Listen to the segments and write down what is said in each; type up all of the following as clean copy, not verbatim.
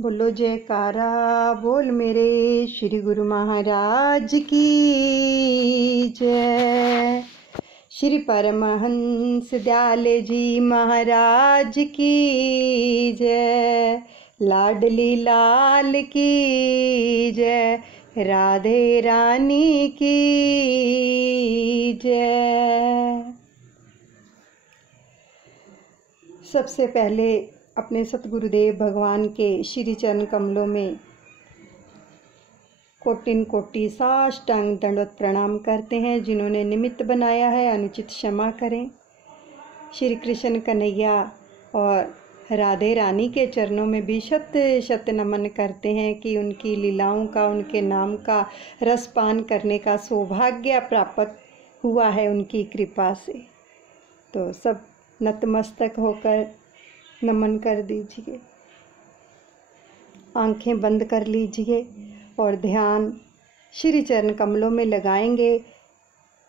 बोलो जयकारा बोल मेरे श्री गुरु महाराज की जय। श्री परमहंस दयाले जी महाराज की जय। लाडली लाल की जय। राधे रानी की जय। सबसे पहले अपने सतगुरुदेव भगवान के श्री चरण कमलों में कोटिन कोटि साष्टांग दंडवत प्रणाम करते हैं। जिन्होंने निमित्त बनाया है अनुचित क्षमा करें। श्री कृष्ण कन्हैया और राधे रानी के चरणों में भी शत शत नमन करते हैं कि उनकी लीलाओं का, उनके नाम का रसपान करने का सौभाग्य प्राप्त हुआ है उनकी कृपा से। तो सब नतमस्तक होकर नमन कर दीजिए, आंखें बंद कर लीजिए और ध्यान श्री चरण कमलों में लगाएंगे।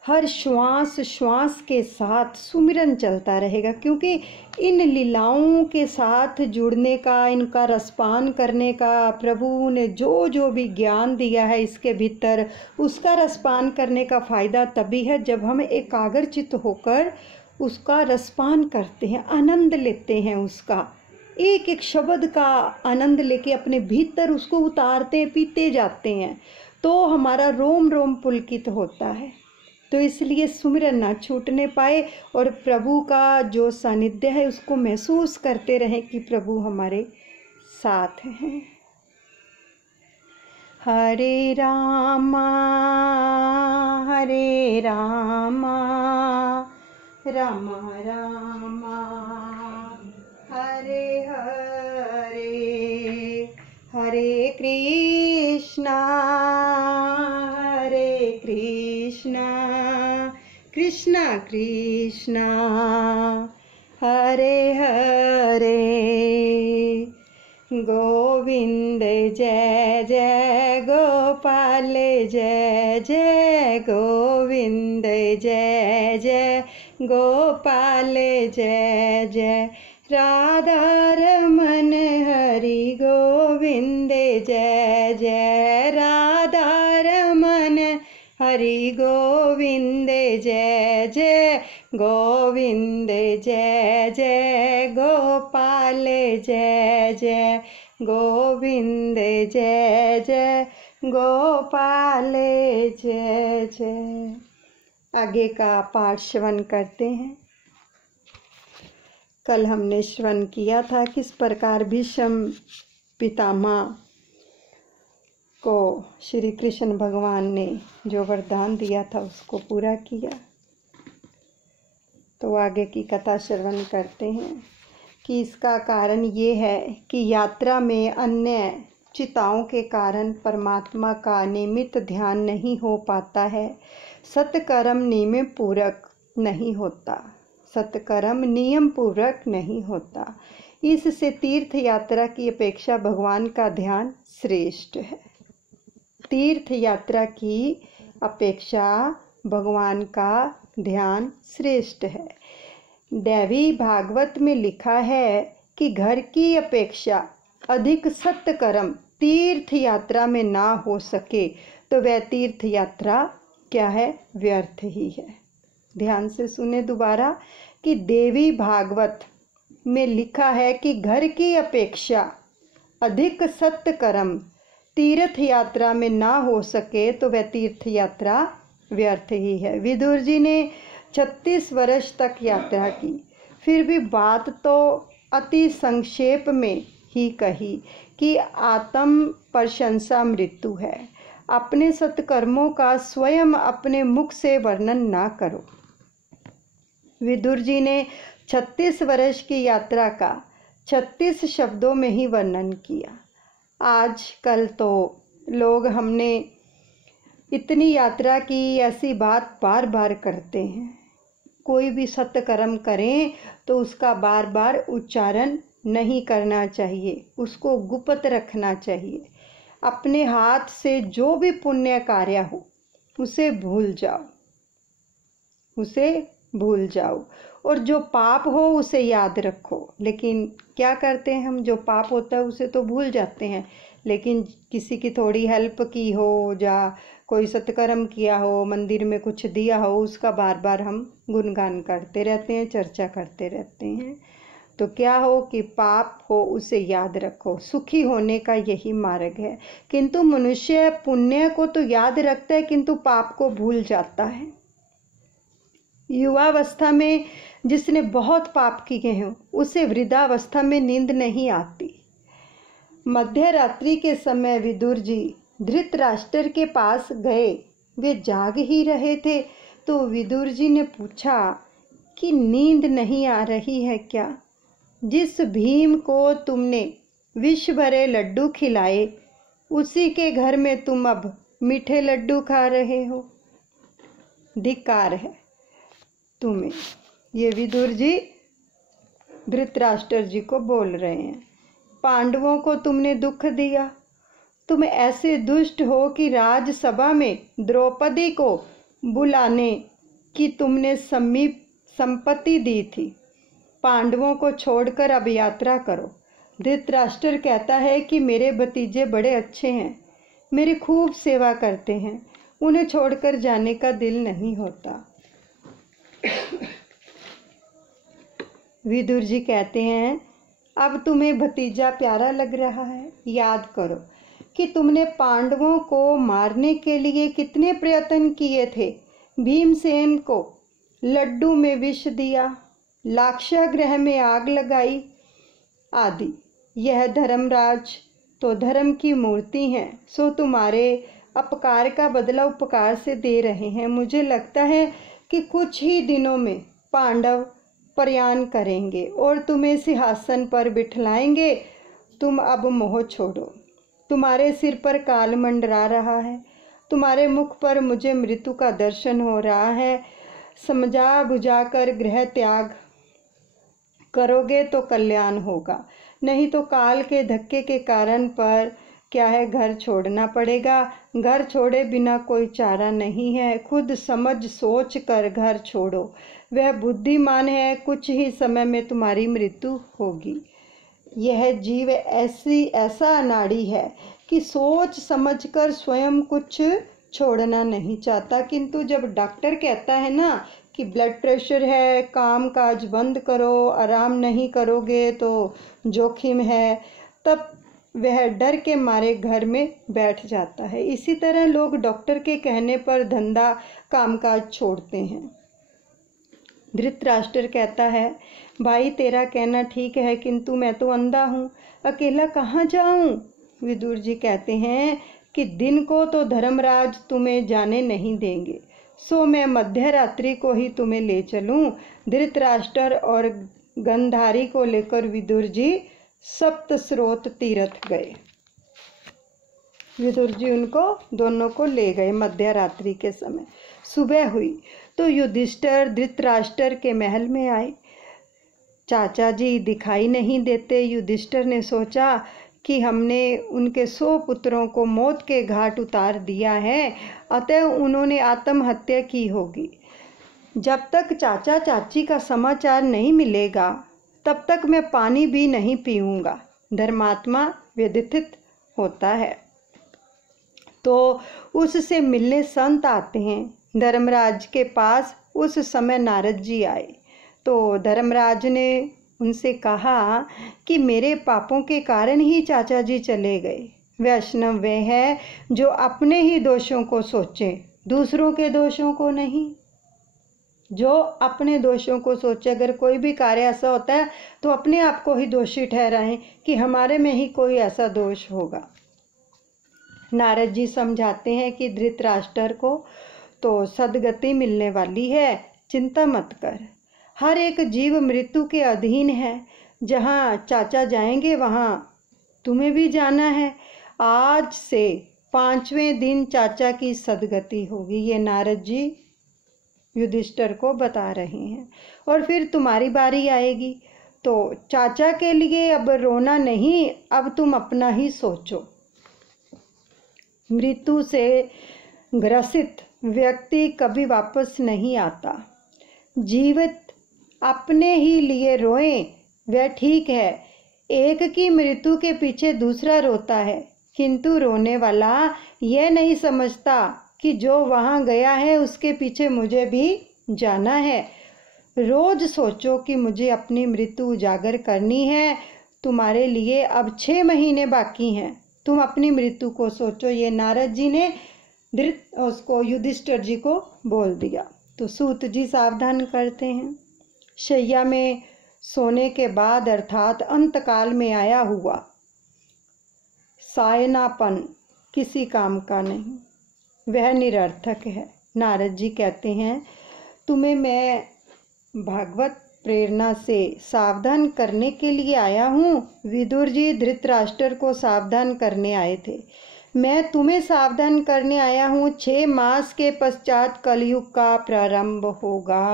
हर श्वास श्वास के साथ सुमिरन चलता रहेगा, क्योंकि इन लीलाओं के साथ जुड़ने का, इनका रसपान करने का, प्रभु ने जो जो भी ज्ञान दिया है इसके भीतर, उसका रसपान करने का फ़ायदा तभी है जब हम एकाग्रचित्त होकर उसका रसपान करते हैं, आनंद लेते हैं, उसका एक एक शब्द का आनंद लेके अपने भीतर उसको उतारते पीते जाते हैं, तो हमारा रोम रोम पुलकित होता है। तो इसलिए सुमिरन ना छूटने पाए और प्रभु का जो सानिध्य है उसको महसूस करते रहें कि प्रभु हमारे साथ हैं। हरे रामा राम राम हरे हरे, हरे कृष्णा कृष्णा कृष्णा हरे हरे। गोविंद जय जय गोपाल जय जय, गोविंद जय जय गोपाल जय जय। राधा रमन हरि गोविंद जय जय, राधा रमन हरि गोविंद जय जय, गोविंद जय जय गोपाल जय जय, गोविंद जय जय गोपाल जय जय। आगे का पाठ श्रवण करते हैं। कल हमने श्रवण किया था किस प्रकार भीष्म पितामह को श्री कृष्ण भगवान ने जो वरदान दिया था उसको पूरा किया। तो आगे की कथा श्रवण करते हैं कि इसका कारण ये है कि यात्रा में अन्य चिताओं के कारण परमात्मा का नियमित ध्यान नहीं हो पाता है। सत्कर्म नियम पूर्वक नहीं होता, सत्कर्म नियम पूर्वक नहीं होता। इससे तीर्थ यात्रा की अपेक्षा भगवान का ध्यान श्रेष्ठ है। तीर्थ यात्रा की अपेक्षा भगवान का ध्यान श्रेष्ठ है। दैवी भागवत में लिखा है कि घर की अपेक्षा अधिक सत्कर्म तीर्थ यात्रा में ना हो सके तो वह तीर्थ यात्रा क्या है? व्यर्थ ही है। ध्यान से सुने दोबारा कि देवी भागवत में लिखा है कि घर की अपेक्षा अधिक सत्कर्म तीर्थ यात्रा में ना हो सके तो वह तीर्थ यात्रा व्यर्थ ही है। विदुर जी ने 36 वर्ष तक यात्रा की, फिर भी बात तो अति संक्षेप में ही कही कि आत्म प्रशंसा मृत्यु है। अपने सत्कर्मों का स्वयं अपने मुख से वर्णन ना करो। विदुर जी ने 36 वर्ष की यात्रा का 36 शब्दों में ही वर्णन किया। आज कल तो लोग हमने इतनी यात्रा की ऐसी बात बार बार करते हैं। कोई भी सत्कर्म करें तो उसका बार बार उच्चारण नहीं करना चाहिए, उसको गुप्त रखना चाहिए। अपने हाथ से जो भी पुण्य कार्य हो उसे भूल जाओ, और जो पाप हो उसे याद रखो। लेकिन क्या करते हैं हम, जो पाप होता है उसे तो भूल जाते हैं, लेकिन किसी की थोड़ी हेल्प की हो या कोई सत्कर्म किया हो, मंदिर में कुछ दिया हो, उसका बार बार हम गुणगान करते रहते हैं, चर्चा करते रहते हैं। तो क्या हो कि पाप हो उसे याद रखो। सुखी होने का यही मार्ग है। किंतु मनुष्य पुण्य को तो याद रखता है किंतु पाप को भूल जाता है। युवावस्था में जिसने बहुत पाप किए हैं उसे वृद्धावस्था में नींद नहीं आती। मध्य रात्रि के समय विदुर जी धृतराष्ट्र के पास गए। वे जाग ही रहे थे तो विदुर जी ने पूछा कि नींद नहीं आ रही है क्या? जिस भीम को तुमने विष भरे लड्डू खिलाए उसी के घर में तुम अब मीठे लड्डू खा रहे हो। धिक्कार है तुम्हें। ये विदुर जी धृतराष्ट्र जी को बोल रहे हैं। पांडवों को तुमने दुख दिया। तुम ऐसे दुष्ट हो कि राजसभा में द्रौपदी को बुलाने की तुमने संपत्ति दी थी। पांडवों को छोड़कर अब यात्रा करो। धृतराष्ट्र कहता है कि मेरे भतीजे बड़े अच्छे हैं, मेरी खूब सेवा करते हैं, उन्हें छोड़कर जाने का दिल नहीं होता। विदुर जी कहते हैं अब तुम्हें भतीजा प्यारा लग रहा है। याद करो कि तुमने पांडवों को मारने के लिए कितने प्रयत्न किए थे। भीमसेन को लड्डू में विष दिया, लाक्षागृह में आग लगाई आदि। यह धर्मराज तो धर्म की मूर्ति हैं, सो तुम्हारे अपकार का बदला उपकार से दे रहे हैं। मुझे लगता है कि कुछ ही दिनों में पांडव प्रयाण करेंगे और तुम्हें सिंहासन पर बिठलाएंगे। तुम अब मोह छोड़ो। तुम्हारे सिर पर काल मंडरा रहा है, तुम्हारे मुख पर मुझे मृत्यु का दर्शन हो रहा है। समझा बुझाकर गृह त्याग करोगे तो कल्याण होगा, नहीं तो काल के धक्के के कारण पर क्या है घर छोड़ना पड़ेगा। घर छोड़े बिना कोई चारा नहीं है। खुद समझ सोच कर घर छोड़ो। वह बुद्धिमान है, कुछ ही समय में तुम्हारी मृत्यु होगी। यह जीव ऐसा अनाड़ी है कि सोच समझकर स्वयं कुछ छोड़ना नहीं चाहता। किंतु जब डॉक्टर कहता है ना कि ब्लड प्रेशर है, काम काज बंद करो, आराम नहीं करोगे तो जोखिम है, तब वह डर के मारे घर में बैठ जाता है। इसी तरह लोग डॉक्टर के कहने पर धंधा कामकाज छोड़ते हैं। धृतराष्ट्र कहता है भाई तेरा कहना ठीक है किंतु मैं तो अंधा हूँ, अकेला कहाँ जाऊँ? विदुर जी कहते हैं कि दिन को तो धर्मराज तुम्हें जाने नहीं देंगे, सो मैं मध्य रात्रि को ही तुम्हें ले चलूं। धृतराष्ट्र और गंधारी को लेकर विदुर जी सप्त स्रोत तीर्थ गए। विदुर जी उनको दोनों को ले गए। मध्य रात्रि के समय सुबह हुई तो युधिष्ठिर धृतराष्ट्र के महल में आए। चाचा जी दिखाई नहीं देते। युधिष्ठिर ने सोचा कि हमने उनके 100 पुत्रों को मौत के घाट उतार दिया है, अतः उन्होंने आत्महत्या की होगी। जब तक चाचा चाची का समाचार नहीं मिलेगा तब तक मैं पानी भी नहीं पीऊँगा। धर्मात्मा व्यथित होता है तो उससे मिलने संत आते हैं। धर्मराज के पास उस समय नारद जी आए तो धर्मराज ने उनसे कहा कि मेरे पापों के कारण ही चाचा जी चले गए। वैष्णव वे है जो अपने ही दोषों को सोचे, दूसरों के दोषों को नहीं। जो अपने दोषों को सोचे, अगर कोई भी कार्य ऐसा होता है तो अपने आप को ही दोषी ठहराएं कि हमारे में ही कोई ऐसा दोष होगा। नारद जी समझाते हैं कि धृतराष्ट्र को तो सदगति मिलने वाली है, चिंता मत कर। हर एक जीव मृत्यु के अधीन है। जहाँ चाचा जाएंगे वहाँ तुम्हें भी जाना है। आज से 5वें दिन चाचा की सदगति होगी। ये नारद जी युधिष्ठिर को बता रहे हैं। और फिर तुम्हारी बारी आएगी तो चाचा के लिए अब रोना नहीं, अब तुम अपना ही सोचो। मृत्यु से ग्रसित व्यक्ति कभी वापस नहीं आता। जीवित अपने ही लिए रोएं, वह ठीक है। एक की मृत्यु के पीछे दूसरा रोता है, किंतु रोने वाला यह नहीं समझता कि जो वहाँ गया है उसके पीछे मुझे भी जाना है। रोज सोचो कि मुझे अपनी मृत्यु उजागर करनी है। तुम्हारे लिए अब 6 महीने बाकी हैं, तुम अपनी मृत्यु को सोचो। ये नारद जी ने उसको युधिष्ठिर जी को बोल दिया। तो सूत जी सावधान करते हैं। शैया में सोने के बाद अर्थात अंतकाल में आया हुआ सायनापन किसी काम का नहीं, वह निरर्थक है। नारद जी कहते हैं, तुम्हें मैं भागवत प्रेरणा से सावधान करने के लिए आया हूँ। विदुर जी धृतराष्ट्र को सावधान करने आए थे, मैं तुम्हें सावधान करने आया हूँ। 6 मास के पश्चात कलयुग का प्रारंभ होगा।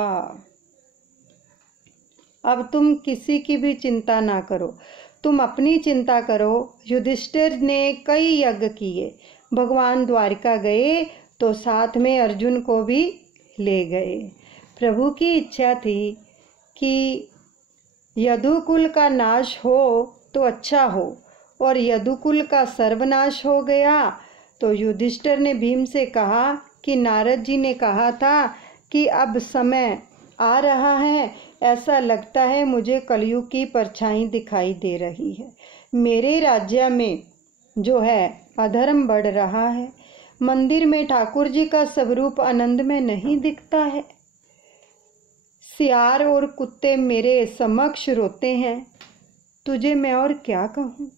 अब तुम किसी की भी चिंता ना करो, तुम अपनी चिंता करो। युधिष्ठिर ने कई यज्ञ किए, भगवान द्वारिका गए तो साथ में अर्जुन को भी ले गए। प्रभु की इच्छा थी कि यदुकुल का नाश हो तो अच्छा हो, और यदुकुल का सर्वनाश हो गया तो युधिष्ठिर ने भीम से कहा कि नारद जी ने कहा था कि अब समय आ रहा है, ऐसा लगता है मुझे कलयुग की परछाई दिखाई दे रही है। मेरे राज्य में जो है अधर्म बढ़ रहा है, मंदिर में ठाकुर जी का स्वरूप आनंद में नहीं दिखता है, सियार और कुत्ते मेरे समक्ष रोते हैं। तुझे मैं और क्या कहूँ।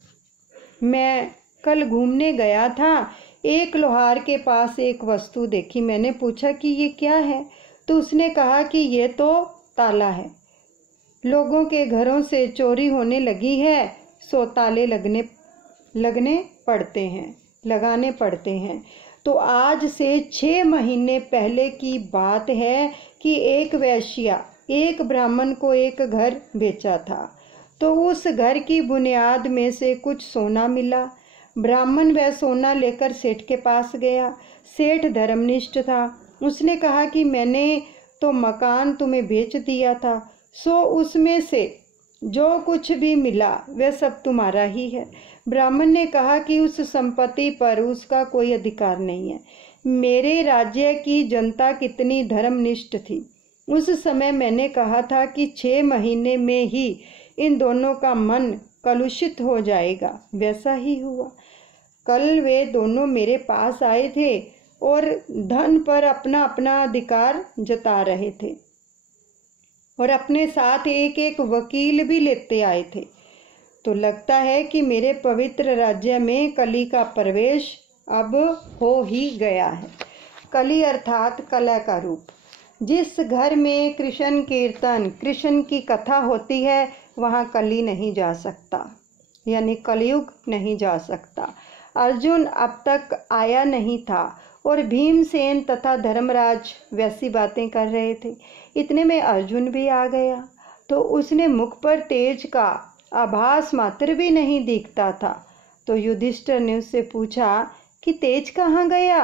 मैं कल घूमने गया था, एक लोहार के पास एक वस्तु देखी। मैंने पूछा कि ये क्या है, तो उसने कहा कि ये तो ताला है, लोगों के घरों से चोरी होने लगी है, सो ताले लगाने पड़ते हैं। तो आज से 6 महीने पहले की बात है कि एक वैश्या एक ब्राह्मण को एक घर बेचा था, तो उस घर की बुनियाद में से कुछ सोना मिला। ब्राह्मण वह सोना लेकर सेठ के पास गया। सेठ धर्मनिष्ठ था, उसने कहा कि मैंने तो मकान तुम्हें बेच दिया था, सो उसमें से जो कुछ भी मिला वह सब तुम्हारा ही है। ब्राह्मण ने कहा कि उस संपत्ति पर उसका कोई अधिकार नहीं है। मेरे राज्य की जनता कितनी धर्मनिष्ठ थी। उस समय मैंने कहा था कि 6 महीने में ही इन दोनों का मन कलुषित हो जाएगा, वैसा ही हुआ। कल वे दोनों मेरे पास आए थे और धन पर अपना अपना अधिकार जता रहे थे, और अपने साथ एक एक वकील भी लेते आए थे। तो लगता है कि मेरे पवित्र राज्य में कली का प्रवेश अब हो ही गया है। कली अर्थात कला का रूप। जिस घर में कृष्ण कीर्तन, कृष्ण की कथा होती है, वहाँ कली नहीं जा सकता, यानी कलयुग नहीं जा सकता। अर्जुन अब तक आया नहीं था और भीमसेन तथा धर्मराज वैसी बातें कर रहे थे। इतने में अर्जुन भी आ गया, तो उसने मुख पर तेज का आभास मात्र भी नहीं दिखता था। तो युधिष्ठिर ने उससे पूछा कि तेज कहाँ गया।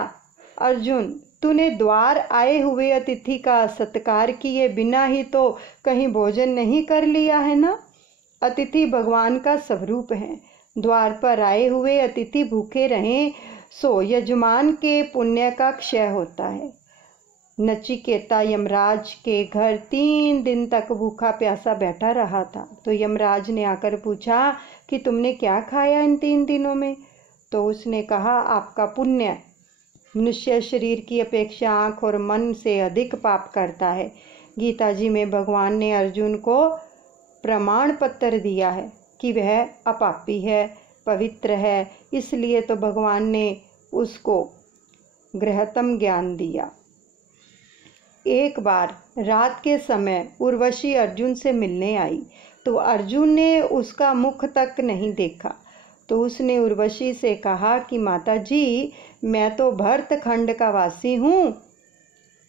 अर्जुन, तूने द्वार आए हुए अतिथि का सत्कार किए बिना ही तो कहीं भोजन नहीं कर लिया है ना। अतिथि भगवान का स्वरूप है। द्वार पर आए हुए अतिथि भूखे रहें सो यजमान के पुण्य का क्षय होता है। नचिकेता यमराज के घर 3 दिन तक भूखा प्यासा बैठा रहा था। तो यमराज ने आकर पूछा कि तुमने क्या खाया इन 3 दिनों में। तो उसने कहा, आपका पुण्य मनुष्य शरीर की अपेक्षा आँख और मन से अधिक पाप करता है। गीता जी में भगवान ने अर्जुन को प्रमाण पत्र दिया है कि वह अपापी है, पवित्र है, इसलिए तो भगवान ने उसको गृहतम ज्ञान दिया। एक बार रात के समय उर्वशी अर्जुन से मिलने आई, तो अर्जुन ने उसका मुख तक नहीं देखा। तो उसने उर्वशी से कहा कि माता जी, मैं तो भरतखंड का वासी हूँ,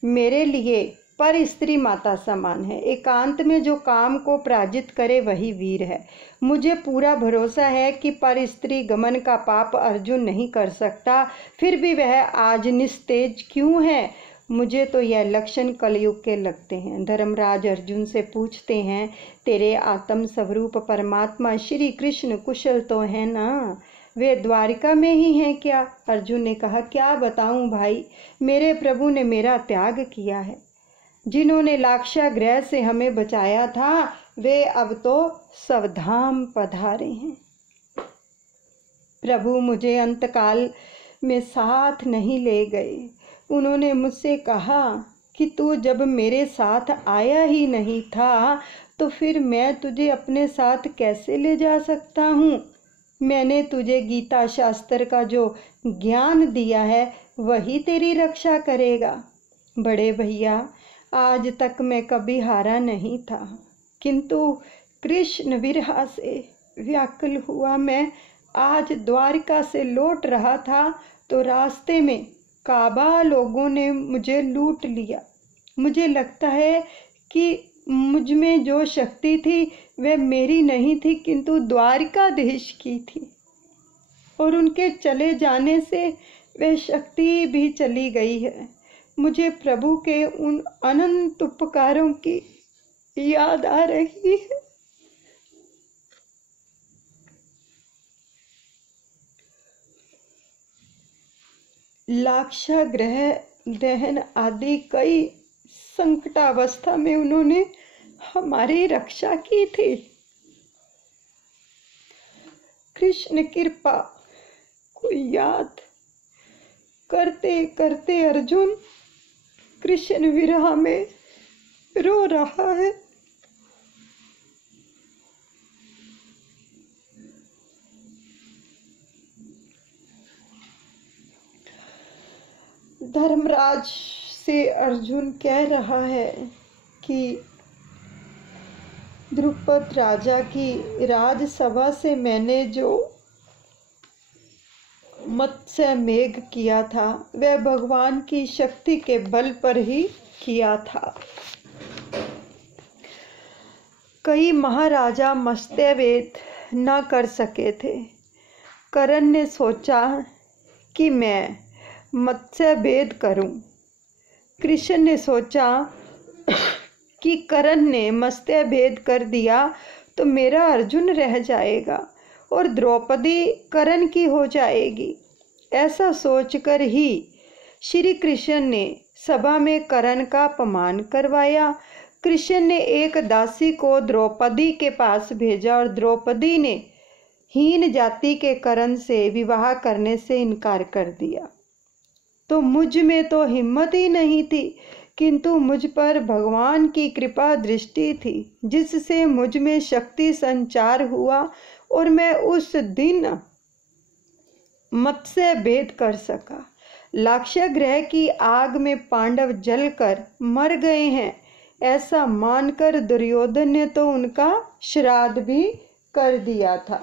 मेरे लिए पर स्त्री माता समान है। एकांत में जो काम को पराजित करे वही वीर है। मुझे पूरा भरोसा है कि पर स्त्री गमन का पाप अर्जुन नहीं कर सकता, फिर भी वह आज निस्तेज क्यों है। मुझे तो यह लक्षण कलयुग के लगते हैं। धर्मराज अर्जुन से पूछते हैं, तेरे आत्म स्वरूप परमात्मा श्री कृष्ण कुशल तो है ना? वे द्वारिका में ही हैं क्या? अर्जुन ने कहा, क्या बताऊं भाई, मेरे प्रभु ने मेरा त्याग किया है। जिन्होंने लाक्षागृह से हमें बचाया था वे अब तो स्वधाम पधारे हैं। प्रभु मुझे अंतकाल में साथ नहीं ले गए। उन्होंने मुझसे कहा कि तू जब मेरे साथ आया ही नहीं था तो फिर मैं तुझे अपने साथ कैसे ले जा सकता हूँ? मैंने तुझे गीता शास्त्र का जो ज्ञान दिया है वही तेरी रक्षा करेगा। बड़े भैया, आज तक मैं कभी हारा नहीं था, किंतु कृष्ण विरह से व्याकुल हुआ। मैं आज द्वारिका से लौट रहा था तो रास्ते में काबा लोगों ने मुझे लूट लिया। मुझे लगता है कि मुझ में जो शक्ति थी वह मेरी नहीं थी किंतु द्वारिकाधीश की थी, और उनके चले जाने से वह शक्ति भी चली गई है। मुझे प्रभु के उन अनंत उपकारों की याद आ रही है। लाक्षागृह दहन आदि कई संकटावस्था में उन्होंने हमारी रक्षा की थी। कृष्ण कृपा को याद करते करते अर्जुन कृष्ण विरह में रो रहा है। धर्मराज से अर्जुन कह रहा है कि द्रुपद राजा की राजसभा से मैंने जो मत्स्य मेघ किया था वह भगवान की शक्ति के बल पर ही किया था। कई महाराजा मत्स्यवेद न कर सके थे। कर्ण ने सोचा कि मैं मत्स्य भेद करूं। कृष्ण ने सोचा कि कर्ण ने मत्स्य भेद कर दिया तो मेरा अर्जुन रह जाएगा और द्रौपदी कर्ण की हो जाएगी। ऐसा सोचकर ही श्री कृष्ण ने सभा में कर्ण का अपमान करवाया। कृष्ण ने एक दासी को द्रौपदी के पास भेजा और द्रौपदी ने हीन जाति के कर्ण से विवाह करने से इनकार कर दिया। तो मुझ में तो हिम्मत ही नहीं थी, किंतु मुझ पर भगवान की कृपा दृष्टि थी जिससे मुझ में शक्ति संचार हुआ और मैं उस दिन मत्स्य भेद कर सका। लाक्षागृह की आग में पांडव जलकर मर गए हैं ऐसा मानकर दुर्योधन ने तो उनका श्राद्ध भी कर दिया था।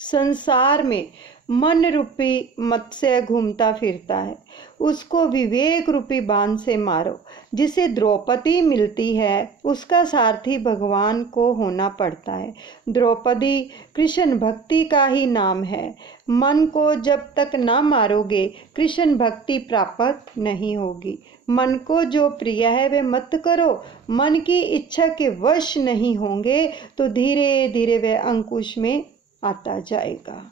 संसार में मन रूपी मत्स्य घूमता फिरता है, उसको विवेक रूपी बाण से मारो। जिसे द्रौपदी मिलती है उसका सारथी भगवान को होना पड़ता है। द्रौपदी कृष्ण भक्ति का ही नाम है। मन को जब तक ना मारोगे कृष्ण भक्ति प्राप्त नहीं होगी। मन को जो प्रिय है वे मत करो। मन की इच्छा के वश नहीं होंगे तो धीरे धीरे वह अंकुश में आता जाएगा।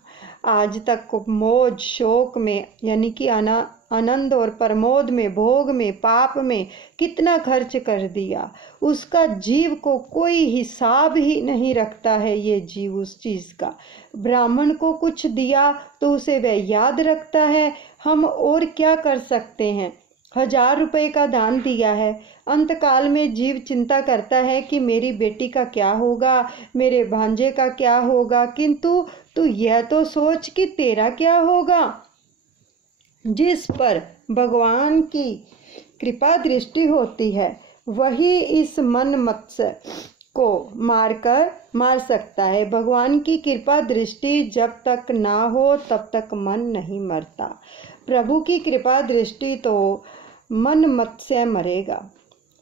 आज तक मौज शोक में यानी कि आनंद और प्रमोद में, भोग में, पाप में कितना खर्च कर दिया, उसका जीव को कोई हिसाब ही नहीं रखता है। ये जीव उस चीज़ का, ब्राह्मण को कुछ दिया तो उसे वह याद रखता है। हम और क्या कर सकते हैं? 1000 रुपये का दान दिया है, अंतकाल में जीव चिंता करता है कि मेरी बेटी का क्या होगा, मेरे भांजे का क्या होगा, किंतु तू यह तो सोच कि तेरा क्या होगा। जिस पर भगवान की कृपा दृष्टि होती है वही इस मन मत्स्य को मार सकता है। भगवान की कृपा दृष्टि जब तक ना हो तब तक मन नहीं मरता। प्रभु की कृपा दृष्टि तो मन मत्स्य मरेगा।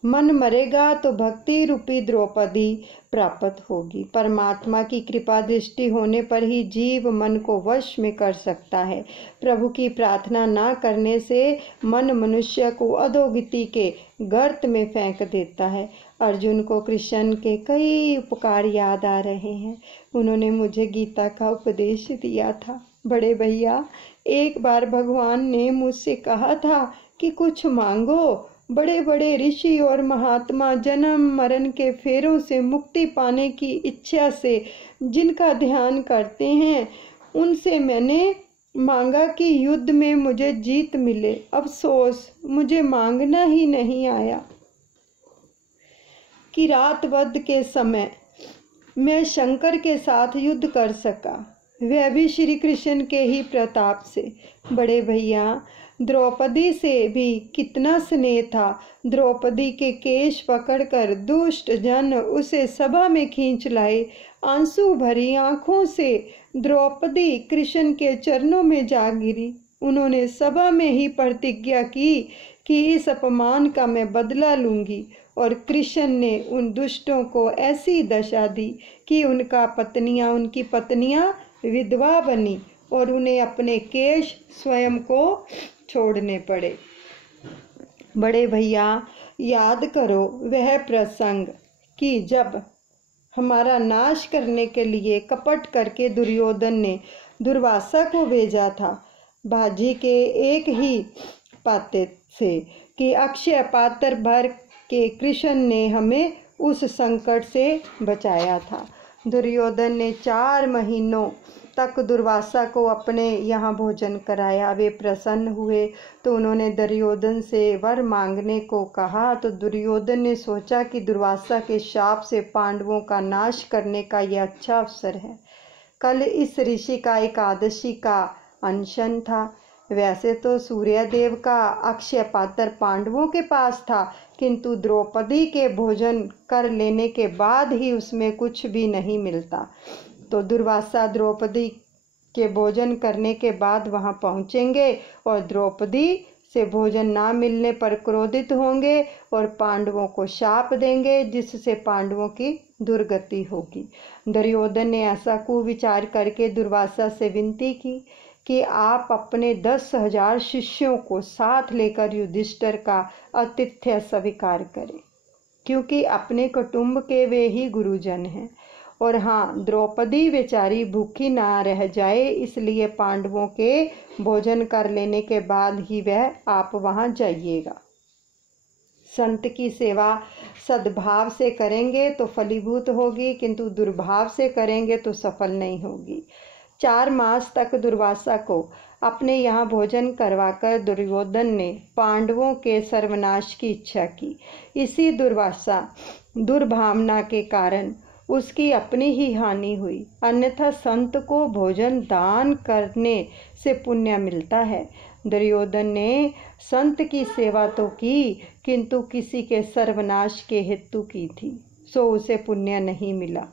मन मरेगा तो भक्ति रूपी द्रौपदी प्राप्त होगी। परमात्मा की कृपा दृष्टि होने पर ही जीव मन को वश में कर सकता है। प्रभु की प्रार्थना ना करने से मन मनुष्य को अधोगति के गर्त में फेंक देता है। अर्जुन को कृष्ण के कई उपकार याद आ रहे हैं। उन्होंने मुझे गीता का उपदेश दिया था। बड़े भैया, एक बार भगवान ने मुझसे कहा था कि कुछ मांगो। बड़े बड़े ऋषि और महात्मा जन्म मरण के फेरों से मुक्ति पाने की इच्छा से जिनका ध्यान करते हैं, उनसे मैंने मांगा कि युद्ध में मुझे जीत मिले। अफसोस, मुझे मांगना ही नहीं आया कि रात वध के समय मैं शंकर के साथ युद्ध कर सका, वह भी श्री कृष्ण के ही प्रताप से। बड़े भैया, द्रौपदी से भी कितना स्नेह था। द्रौपदी के केश पकड़कर दुष्ट जन उसे सभा में खींच लाए। आंसू भरी आंखों से द्रौपदी कृष्ण के चरणों में जा गिरी। उन्होंने सभा में ही प्रतिज्ञा की कि इस अपमान का मैं बदला लूंगी, और कृष्ण ने उन दुष्टों को ऐसी दशा दी कि उनकी पत्नियां विधवा बनी और उन्हें अपने केश स्वयं को छोड़ने पड़े। बड़े भैया, याद करो वह प्रसंग कि जब हमारा नाश करने के लिए कपट करके दुर्योधन ने दुर्वासा को भेजा था, बाजी के एक ही पाते से कि अक्षय पात्र भर के कृष्ण ने हमें उस संकट से बचाया था। दुर्योधन ने 4 महीनों तक दुर्वासा को अपने यहाँ भोजन कराया। वे प्रसन्न हुए तो उन्होंने दुर्योधन से वर मांगने को कहा। तो दुर्योधन ने सोचा कि दुर्वासा के शाप से पांडवों का नाश करने का यह अच्छा अवसर है। कल इस ऋषि का एकादशी का अनशन था। वैसे तो सूर्यदेव का अक्षय पात्र पांडवों के पास था, किंतु द्रौपदी के भोजन कर लेने के बाद ही उसमें कुछ भी नहीं मिलता। तो दुर्वासा द्रौपदी के भोजन करने के बाद वहां पहुंचेंगे और द्रौपदी से भोजन ना मिलने पर क्रोधित होंगे और पांडवों को शाप देंगे, जिससे पांडवों की दुर्गति होगी। दुर्योधन ने ऐसा कुविचार करके दुर्वासा से विनती की कि आप अपने 10,000 शिष्यों को साथ लेकर युधिष्ठिर का आतिथ्य स्वीकार करें, क्योंकि अपने कुटुंब के वे ही गुरुजन हैं। और हाँ, द्रौपदी बेचारी भूखी ना रह जाए, इसलिए पांडवों के भोजन कर लेने के बाद ही वह आप वहां जाइएगा। संत की सेवा सद्भाव से करेंगे तो फलीभूत होगी, किंतु दुर्भाव से करेंगे तो सफल नहीं होगी। 4 मास तक दुर्वासा को अपने यहाँ भोजन करवाकर दुर्योधन ने पांडवों के सर्वनाश की इच्छा की। इसी दुर्वासा दुर्भावना के कारण उसकी अपनी ही हानि हुई। अन्यथा संत को भोजन दान करने से पुण्य मिलता है। दुर्योधन ने संत की सेवा तो की, किंतु किसी के सर्वनाश के हेतु की थी, सो उसे पुण्य नहीं मिला।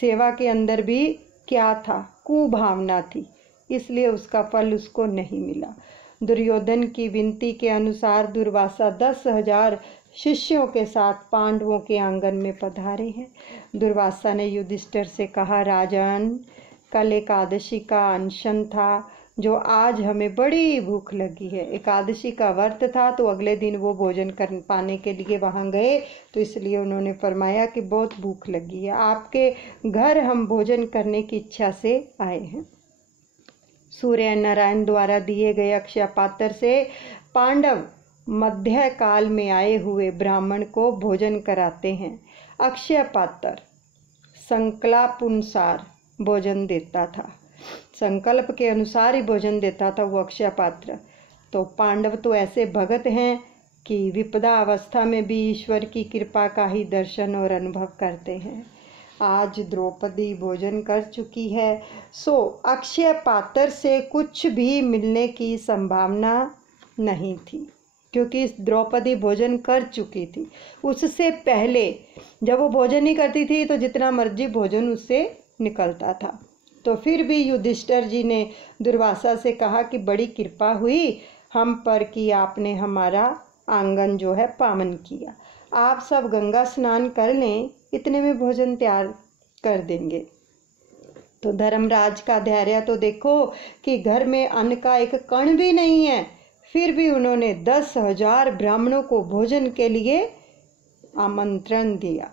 सेवा के अंदर भी क्या था? कुभावना थी, इसलिए उसका फल उसको नहीं मिला। दुर्योधन की विनती के अनुसार दुर्वासा 10,000 शिष्यों के साथ पांडवों के आंगन में पधारे हैं। दुर्वासा ने युधिष्ठिर से कहा, राजन, कल एकादशी का अनशन था, जो आज हमें बड़ी भूख लगी है। एकादशी का व्रत था, तो अगले दिन वो भोजन कर पाने के लिए वहाँ गए, तो इसलिए उन्होंने फरमाया कि बहुत भूख लगी है, आपके घर हम भोजन करने की इच्छा से आए हैं। सूर्य नारायण द्वारा दिए गए अक्षय पात्र से पांडव मध्य काल में आए हुए ब्राह्मण को भोजन कराते हैं। अक्षय पात्र संकल्पानुसार भोजन देता था, संकल्प के अनुसार ही भोजन देता था वो अक्षय पात्र। तो पांडव तो ऐसे भगत हैं कि विपदा अवस्था में भी ईश्वर की कृपा का ही दर्शन और अनुभव करते हैं। आज द्रौपदी भोजन कर चुकी है, सो अक्षय पात्र से कुछ भी मिलने की संभावना नहीं थी, क्योंकि द्रौपदी भोजन कर चुकी थी। उससे पहले जब वो भोजन नहीं करती थी तो जितना मर्जी भोजन उससे निकलता था। तो फिर भी युधिष्ठिर जी ने दुर्वासा से कहा कि बड़ी कृपा हुई हम पर कि आपने हमारा आंगन जो है पावन किया। आप सब गंगा स्नान कर लें, इतने में भोजन तैयार कर देंगे। तो धर्मराज का धैर्य तो देखो कि घर में अन्न का एक कण भी नहीं है, फिर भी उन्होंने 10,000 ब्राह्मणों को भोजन के लिए आमंत्रण दिया।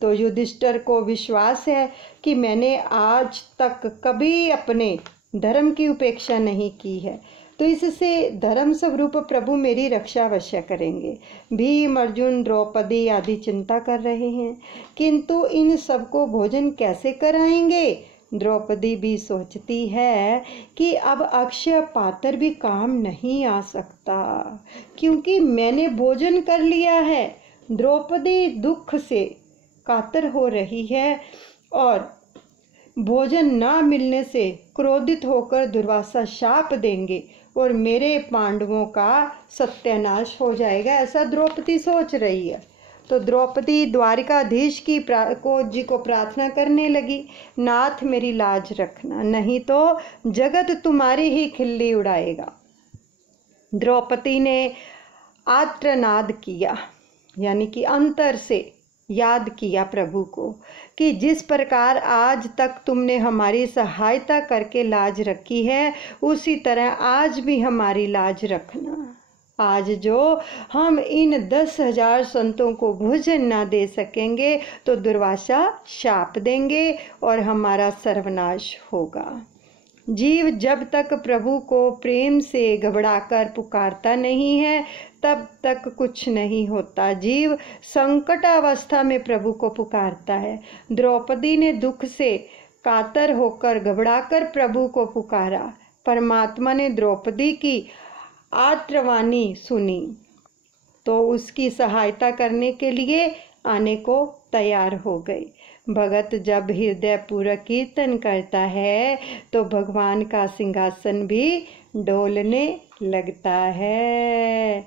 तो युधिष्ठिर को विश्वास है कि मैंने आज तक कभी अपने धर्म की उपेक्षा नहीं की है, तो इससे धर्म स्वरूप प्रभु मेरी रक्षा अवश्य करेंगे। भीम, अर्जुन, द्रौपदी आदि चिंता कर रहे हैं, किंतु इन सबको भोजन कैसे कराएंगे। द्रौपदी भी सोचती है कि अब अक्षय पात्र भी काम नहीं आ सकता, क्योंकि मैंने भोजन कर लिया है। द्रौपदी दुख से कातर हो रही है और भोजन ना मिलने से क्रोधित होकर दुर्वासा शाप देंगे और मेरे पांडवों का सत्यानाश हो जाएगा, ऐसा द्रौपदी सोच रही है। तो द्रौपदी द्वारिकाधीश जी को प्रार्थना करने लगी, नाथ मेरी लाज रखना, नहीं तो जगत तुम्हारी ही खिल्ली उड़ाएगा। द्रौपदी ने आर्तनाद किया, यानी कि अंतर से याद किया प्रभु को कि जिस प्रकार आज तक तुमने हमारी सहायता करके लाज रखी है, उसी तरह आज भी हमारी लाज रखना। आज जो हम इन 10,000 संतों को भोजन ना दे सकेंगे तो दुर्वासा शाप देंगे और हमारा सर्वनाश होगा। जीव जब तक प्रभु को प्रेम से घबराकर पुकारता नहीं है, तब तक कुछ नहीं होता। जीव संकटावस्था में प्रभु को पुकारता है। द्रौपदी ने दुख से कातर होकर घबराकर प्रभु को पुकारा। परमात्मा ने द्रौपदी की आर्तवाणी सुनी तो उसकी सहायता करने के लिए आने को तैयार हो गई। भगत जब हृदय पूर्वक कीर्तन करता है तो भगवान का सिंहासन भी डोलने लगता है।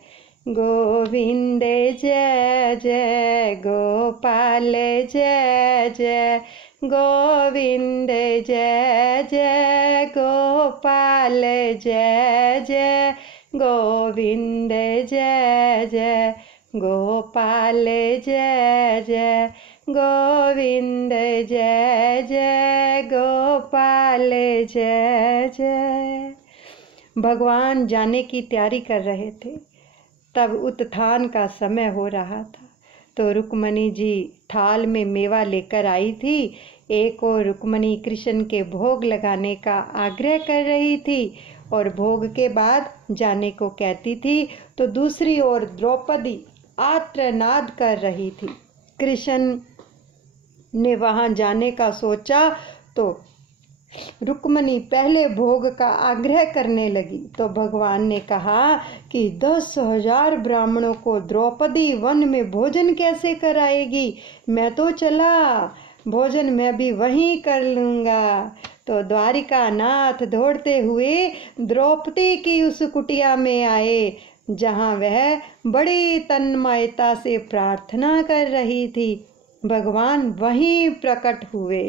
गोविंद जय जय गोपाल जय जय, गोविंद जय जय गोपाल जय जय, गोविंद जय जय गोपाल जय जय, गोविंद जय जय गोपाल जय जय। भगवान जाने की तैयारी कर रहे थे, तब उत्थान का समय हो रहा था। तो रुक्मणी जी थाल में मेवा लेकर आई थी। एक और रुक्मणी कृष्ण के भोग लगाने का आग्रह कर रही थी और भोग के बाद जाने को कहती थी, तो दूसरी ओर द्रौपदी आर्तनाद कर रही थी। कृष्ण ने वहां जाने का सोचा तो रुक्मणी पहले भोग का आग्रह करने लगी। तो भगवान ने कहा कि 10,000 ब्राह्मणों को द्रौपदी वन में भोजन कैसे कराएगी, मैं तो चला, भोजन मैं भी वहीं कर लूँगा। तो द्वारिका नाथ दौड़ते हुए द्रौपदी की उस कुटिया में आए जहाँ वह बड़ी तन्मयता से प्रार्थना कर रही थी। भगवान वहीं प्रकट हुए।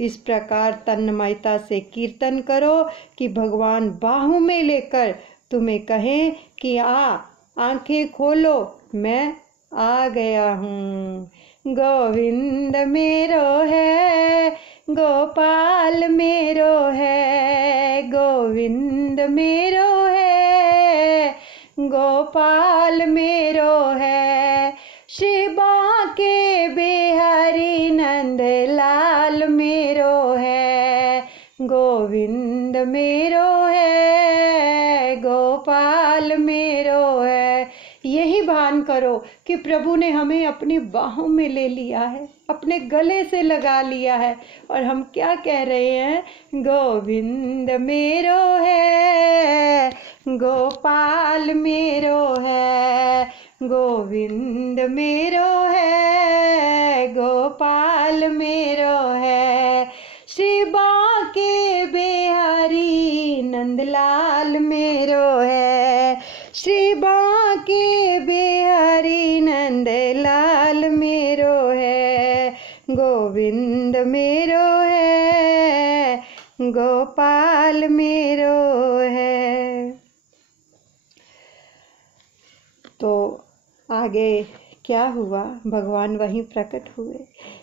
इस प्रकार तन्मयता से कीर्तन करो कि भगवान बाहों में लेकर तुम्हें कहें कि आंखें खोलो, मैं आ गया हूँ। गोविंद मेरो है, गोपाल मेरो है, गोविंद मेरो है, गोपाल मेरो है, श्री बांके बिहारी नंद लाल मेरो है, गोविंद मेरो है, गोपाल मेरो है। यही भान करो कि प्रभु ने हमें अपनी बाहों में ले लिया है, अपने गले से लगा लिया है और हम क्या कह रहे हैं, गोविंद मेरो है, गोपाल मेरो है, गोविंद मेरो है, गोपाल मेरो है, श्री बांके बिहारी नंदलाल मेरो है, श्री बांके बिहारी नंदलाल मेरो है, गोविंद मेरो है, गोपाल मेरो है। तो आगे क्या हुआ, भगवान वहीं प्रकट हुए।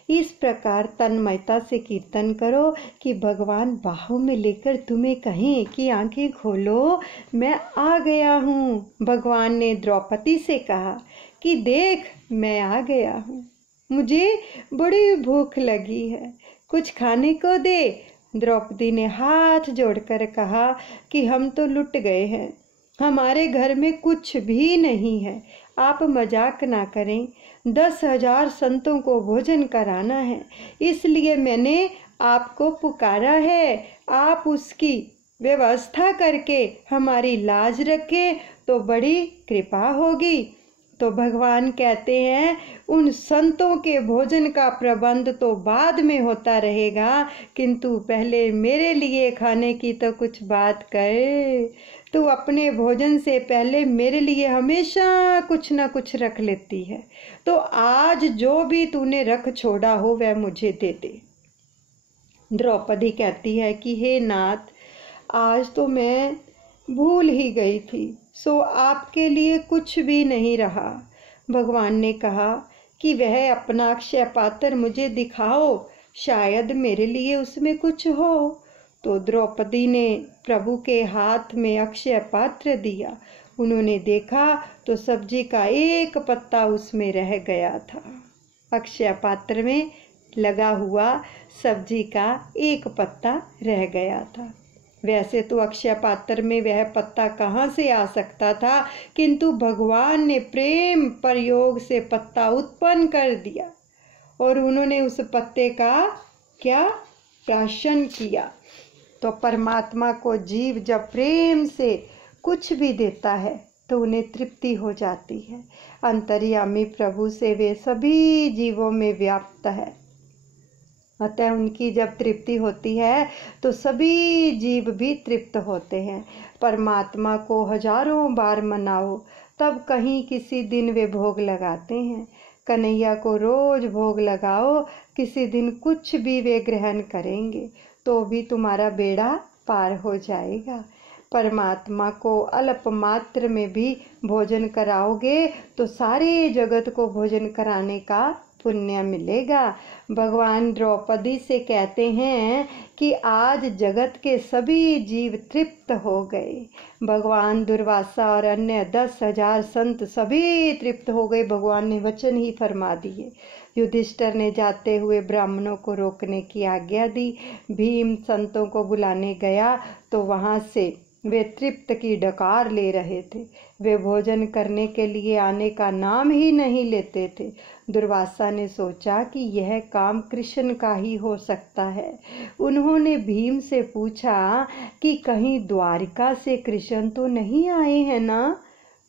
इस प्रकार तन्मयता से कीर्तन करो कि भगवान बाहों में लेकर तुम्हें कहें कि आंखें खोलो, मैं आ गया हूँ। भगवान ने द्रौपदी से कहा कि देख मैं आ गया हूँ, मुझे बड़ी भूख लगी है, कुछ खाने को दे। द्रौपदी ने हाथ जोड़कर कहा कि हम तो लुट गए हैं, हमारे घर में कुछ भी नहीं है, आप मजाक ना करें। 10,000 संतों को भोजन कराना है, इसलिए मैंने आपको पुकारा है। आप उसकी व्यवस्था करके हमारी लाज रखें तो बड़ी कृपा होगी। तो भगवान कहते हैं उन संतों के भोजन का प्रबंध तो बाद में होता रहेगा, किंतु पहले मेरे लिए खाने की तो कुछ बात कर। तू अपने भोजन से पहले मेरे लिए हमेशा कुछ ना कुछ रख लेती है, तो आज जो भी तूने रख छोड़ा हो वह मुझे दे दे। द्रौपदी कहती है कि हे नाथ, आज तो मैं भूल ही गई थी, सो आपके लिए कुछ भी नहीं रहा। भगवान ने कहा कि वह अपना अक्षय पात्र मुझे दिखाओ, शायद मेरे लिए उसमें कुछ हो। तो द्रौपदी ने प्रभु के हाथ में अक्षय पात्र दिया। उन्होंने देखा तो सब्जी का एक पत्ता उसमें रह गया था। अक्षय पात्र में लगा हुआ सब्जी का एक पत्ता रह गया था। वैसे तो अक्षय पात्र में वह पत्ता कहाँ से आ सकता था, किंतु भगवान ने प्रेम प्रयोग से पत्ता उत्पन्न कर दिया और उन्होंने उस पत्ते का क्या प्राशन किया। तो परमात्मा को जीव जब प्रेम से कुछ भी देता है तो उन्हें तृप्ति हो जाती है। अंतर्यामी प्रभु से वे सभी जीवों में व्याप्त है, अतः उनकी जब तृप्ति होती है तो सभी जीव भी तृप्त होते हैं। परमात्मा को हजारों बार मनाओ, तब कहीं किसी दिन वे भोग लगाते हैं। कन्हैया को रोज भोग लगाओ, किसी दिन कुछ भी वे ग्रहण करेंगे तो भी तुम्हारा बेड़ा पार हो जाएगा। परमात्मा को अल्प मात्र में भी भोजन कराओगे तो सारे जगत को भोजन कराने का पुण्य मिलेगा। भगवान द्रौपदी से कहते हैं कि आज जगत के सभी जीव तृप्त हो गए। भगवान दुर्वासा और अन्य 10,000 संत सभी तृप्त हो गए। भगवान ने वचन ही फरमा दिए। युधिष्ठिर ने जाते हुए ब्राह्मणों को रोकने की आज्ञा दी। भीम संतों को बुलाने गया तो वहाँ से वे तृप्त की डकार ले रहे थे। वे भोजन करने के लिए आने का नाम ही नहीं लेते थे। दुर्वासा ने सोचा कि यह काम कृष्ण का ही हो सकता है। उन्होंने भीम से पूछा कि कहीं द्वारिका से कृष्ण तो नहीं आए हैं ना?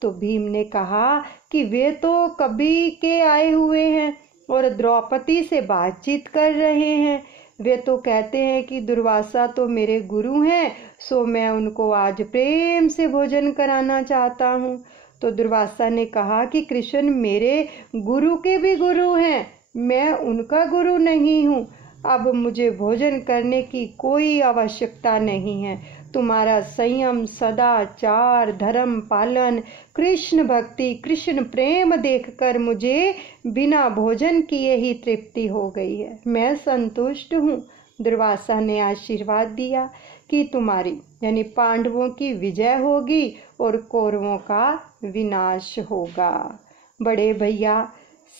तो भीम ने कहा कि वे तो कभी के आए हुए हैं और द्रौपदी से बातचीत कर रहे हैं। वे तो कहते हैं कि दुर्वासा तो मेरे गुरु हैं, सो मैं उनको आज प्रेम से भोजन कराना चाहता हूँ। तो दुर्वासा ने कहा कि कृष्ण मेरे गुरु के भी गुरु हैं, मैं उनका गुरु नहीं हूँ। अब मुझे भोजन करने की कोई आवश्यकता नहीं है। तुम्हारा संयम, सदाचार, धर्म पालन, कृष्ण भक्ति, कृष्ण प्रेम देखकर मुझे बिना भोजन किए ही तृप्ति हो गई है, मैं संतुष्ट हूँ। दुर्वासा ने आशीर्वाद दिया कि तुम्हारी यानी पांडवों की विजय होगी और कौरवों का विनाश होगा। बड़े भैया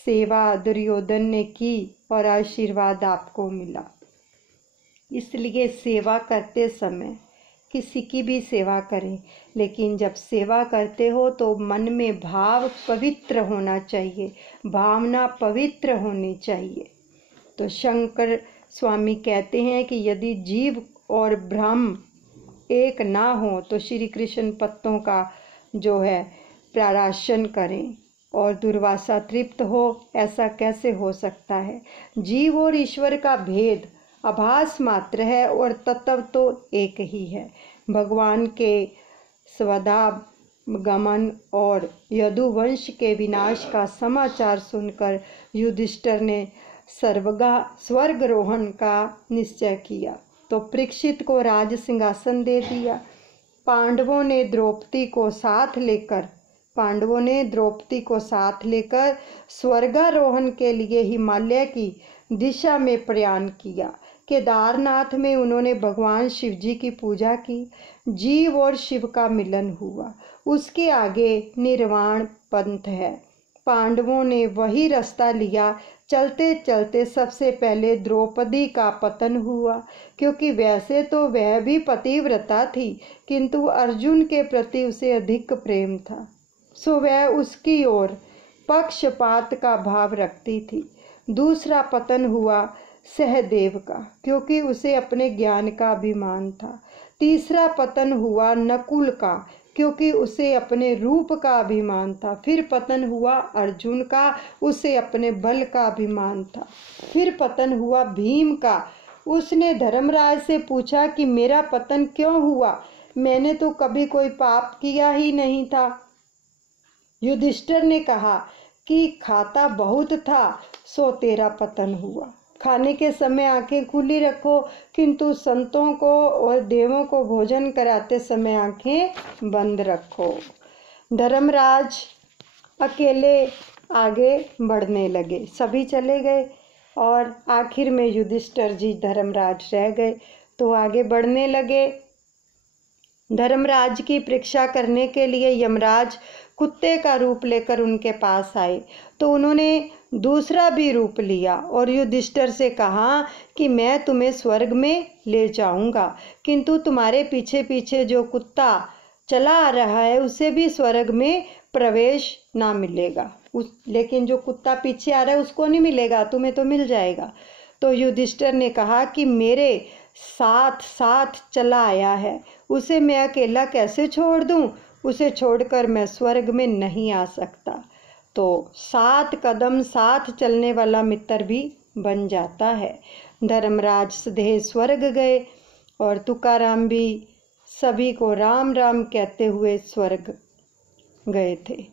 सेवा दुर्योधन ने की और आशीर्वाद आपको मिला। इसलिए सेवा करते समय किसी की भी सेवा करें, लेकिन जब सेवा करते हो तो मन में भाव पवित्र होना चाहिए, भावना पवित्र होनी चाहिए। तो शंकर स्वामी कहते हैं कि यदि जीव और ब्रह्म एक ना हो तो श्री कृष्ण पत्तों का जो है प्राशन करें और दुर्वासा तृप्त हो, ऐसा कैसे हो सकता है? जीव और ईश्वर का भेद आभास मात्र है और तत्व तो एक ही है। भगवान के स्वधागमन और यदुवंश के विनाश का समाचार सुनकर युधिष्ठिर ने स्वर्गारोहण का निश्चय किया तो परीक्षित को राज सिंहासन दे दिया। पांडवों ने द्रौपदी को साथ लेकर पांडवों ने द्रौपदी को साथ लेकर स्वर्गारोहण के लिए हिमालय की दिशा में प्रयाण किया। केदारनाथ में उन्होंने भगवान शिव जी की पूजा की। जीव और शिव का मिलन हुआ। उसके आगे निर्वाण पंथ है। पांडवों ने वही रास्ता लिया। चलते चलते सबसे पहले द्रौपदी का पतन हुआ, क्योंकि वैसे तो वह भी पतिव्रता थी, किंतु अर्जुन के प्रति उसे अधिक प्रेम था, सो वह उसकी ओर पक्षपात का भाव रखती थी। दूसरा पतन हुआ सहदेव का, क्योंकि उसे अपने ज्ञान का अभिमान था। तीसरा पतन हुआ नकुल का, क्योंकि उसे अपने रूप का अभिमान था। फिर पतन हुआ अर्जुन का, उसे अपने बल का अभिमान था। फिर पतन हुआ भीम का। उसने धर्मराज से पूछा कि मेरा पतन क्यों हुआ, मैंने तो कभी कोई पाप किया ही नहीं था। युधिष्ठिर ने कहा कि खाता बहुत था, सो तेरा पतन हुआ। खाने के समय आंखें खुली रखो, किंतु संतों को और देवों को भोजन कराते समय आंखें बंद रखो। धर्मराज अकेले आगे बढ़ने लगे। सभी चले गए और आखिर में युधिष्ठिर जी धर्मराज रह गए, तो आगे बढ़ने लगे। धर्मराज की परीक्षा करने के लिए यमराज कुत्ते का रूप लेकर उनके पास आए, तो उन्होंने दूसरा भी रूप लिया और युधिष्ठिर से कहा कि मैं तुम्हें स्वर्ग में ले जाऊंगा, किंतु तुम्हारे पीछे पीछे जो कुत्ता चला आ रहा है उसे भी स्वर्ग में प्रवेश ना मिलेगा। लेकिन जो कुत्ता पीछे आ रहा है उसको नहीं मिलेगा, तुम्हें तो मिल जाएगा। तो युधिष्ठिर ने कहा कि मेरे साथ साथ चला आया है, उसे मैं अकेला कैसे छोड़ दूं? उसे छोड़कर मैं स्वर्ग में नहीं आ सकता। तो 7 कदम साथ चलने वाला मित्र भी बन जाता है। धर्मराज सदेह स्वर्ग गए और तुकाराम भी सभी को राम राम कहते हुए स्वर्ग गए थे।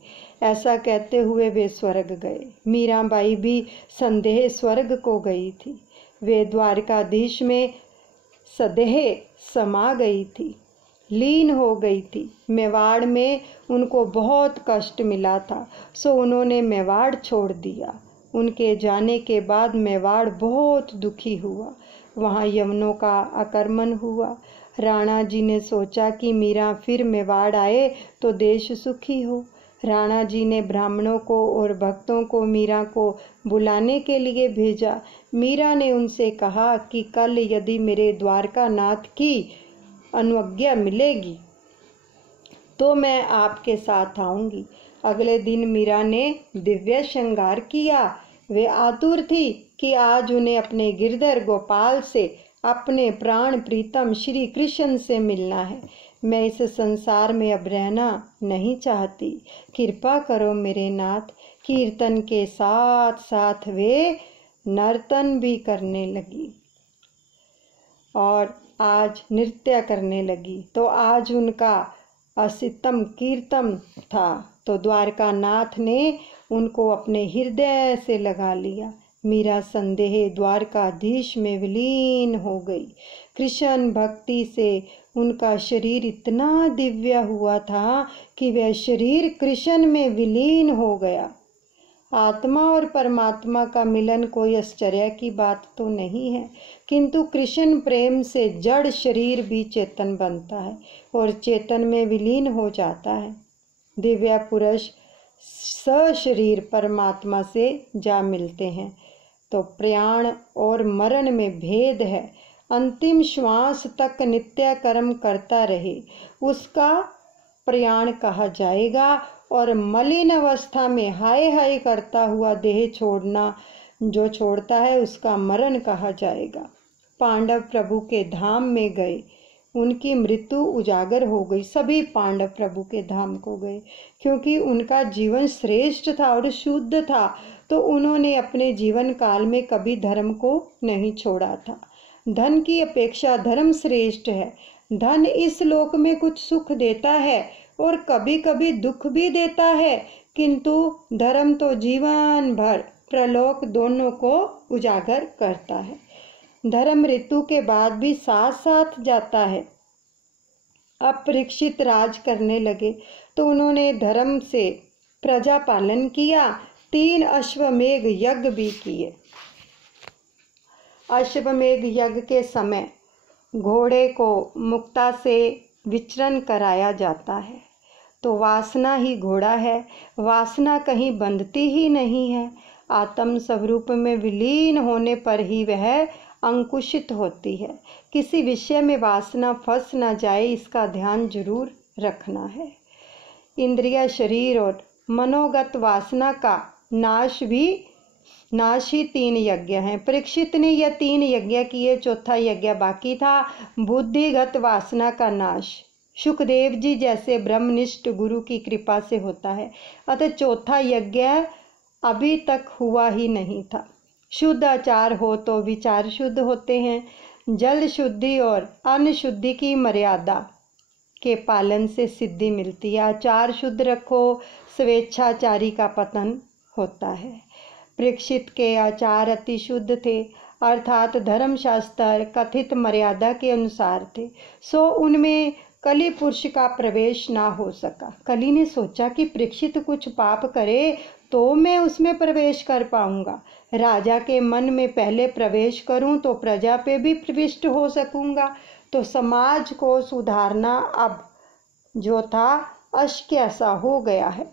ऐसा कहते हुए वे स्वर्ग गए। मीराबाई भी संदेह स्वर्ग को गई थी। वे द्वारकाधीश में सदेह समा गई थी, लीन हो गई थी। मेवाड़ में उनको बहुत कष्ट मिला था, सो उन्होंने मेवाड़ छोड़ दिया। उनके जाने के बाद मेवाड़ बहुत दुखी हुआ। वहाँ यवनों का आक्रमण हुआ। राणा जी ने सोचा कि मीरा फिर मेवाड़ आए तो देश सुखी हो। राणा जी ने ब्राह्मणों को और भक्तों को मीरा को बुलाने के लिए भेजा। मीरा ने उनसे कहा कि कल यदि मेरे द्वारकानाथ की अनुज्ञा मिलेगी तो मैं आपके साथ आऊंगी। अगले दिन मीरा ने दिव्य श्रृंगार किया। वे आतुर थी कि आज उन्हें अपने गिरधर गोपाल से, अपने प्राण प्रीतम श्री कृष्ण से मिलना है। मैं इस संसार में अब रहना नहीं चाहती। कृपा करो मेरे नाथ। कीर्तन के साथ साथ वे नर्तन भी करने लगी और आज नृत्य करने लगी। तो आज उनका असितम कीर्तन था, तो द्वारकानाथ ने उनको अपने हृदय से लगा लिया। मीरा संदेह द्वारकाधीश में विलीन हो गई। कृष्ण भक्ति से उनका शरीर इतना दिव्य हुआ था कि वह शरीर कृष्ण में विलीन हो गया। आत्मा और परमात्मा का मिलन कोई आश्चर्य की बात तो नहीं है, किंतु कृष्ण प्रेम से जड़ शरीर भी चेतन बनता है और चेतन में विलीन हो जाता है। दिव्य पुरुष सशरीर परमात्मा से जा मिलते हैं। तो प्रयाण और मरण में भेद है। अंतिम श्वास तक नित्य कर्म करता रहे उसका प्रयाण कहा जाएगा, और मलिन अवस्था में हाय हाय करता हुआ देह छोड़ना जो छोड़ता है उसका मरण कहा जाएगा। पांडव प्रभु के धाम में गए, उनकी मृत्यु उजागर हो गई। सभी पांडव प्रभु के धाम को गए क्योंकि उनका जीवन श्रेष्ठ था और शुद्ध था, तो उन्होंने अपने जीवन काल में कभी धर्म को नहीं छोड़ा था। धन की अपेक्षा धर्म श्रेष्ठ है। धन इस लोक में कुछ सुख देता है और कभी कभी दुख भी देता है, किंतु धर्म तो जीवन भर प्रलोक दोनों को उजागर करता है। धर्म मृत्यु के बाद भी साथ साथ जाता है। अब परीक्षित राज करने लगे तो उन्होंने धर्म से प्रजा पालन किया, 3 अश्वमेध यज्ञ भी किए। अश्वमेध यज्ञ के समय घोड़े को मुक्ता से विचरण कराया जाता है। तो वासना ही घोड़ा है, वासना कहीं बंधती ही नहीं है। आत्म स्वरूप में विलीन होने पर ही वह अंकुशित होती है। किसी विषय में वासना फंस न जाए, इसका ध्यान जरूर रखना है। इंद्रिय, शरीर और मनोगत वासना का नाश ही 3 यज्ञ हैं। परीक्षित ने यह 3 यज्ञ किए, चौथा यज्ञ बाकी था, बुद्धिगत वासना का नाश। सुखदेव जी जैसे ब्रह्मनिष्ठ गुरु की कृपा से होता है। अतः चौथा यज्ञ अभी तक हुआ ही नहीं था। शुद्ध आचार हो तो विचार शुद्ध होते हैं। जल शुद्धि और अन्न शुद्धि की मर्यादा के पालन से सिद्धि मिलती है। आचार शुद्ध रखो, स्वेच्छाचारी का पतन होता है। परीक्षित के आचार अति शुद्ध थे, अर्थात धर्मशास्त्र कथित मर्यादा के अनुसार थे, सो उनमें कली पुरुष का प्रवेश ना हो सका। कली ने सोचा कि परीक्षित कुछ पाप करे तो मैं उसमें प्रवेश कर पाऊंगा। राजा के मन में पहले प्रवेश करूं तो प्रजा पे भी प्रविष्ट हो सकूंगा। तो समाज को सुधारना अब जो था अशक्य सा हो गया है।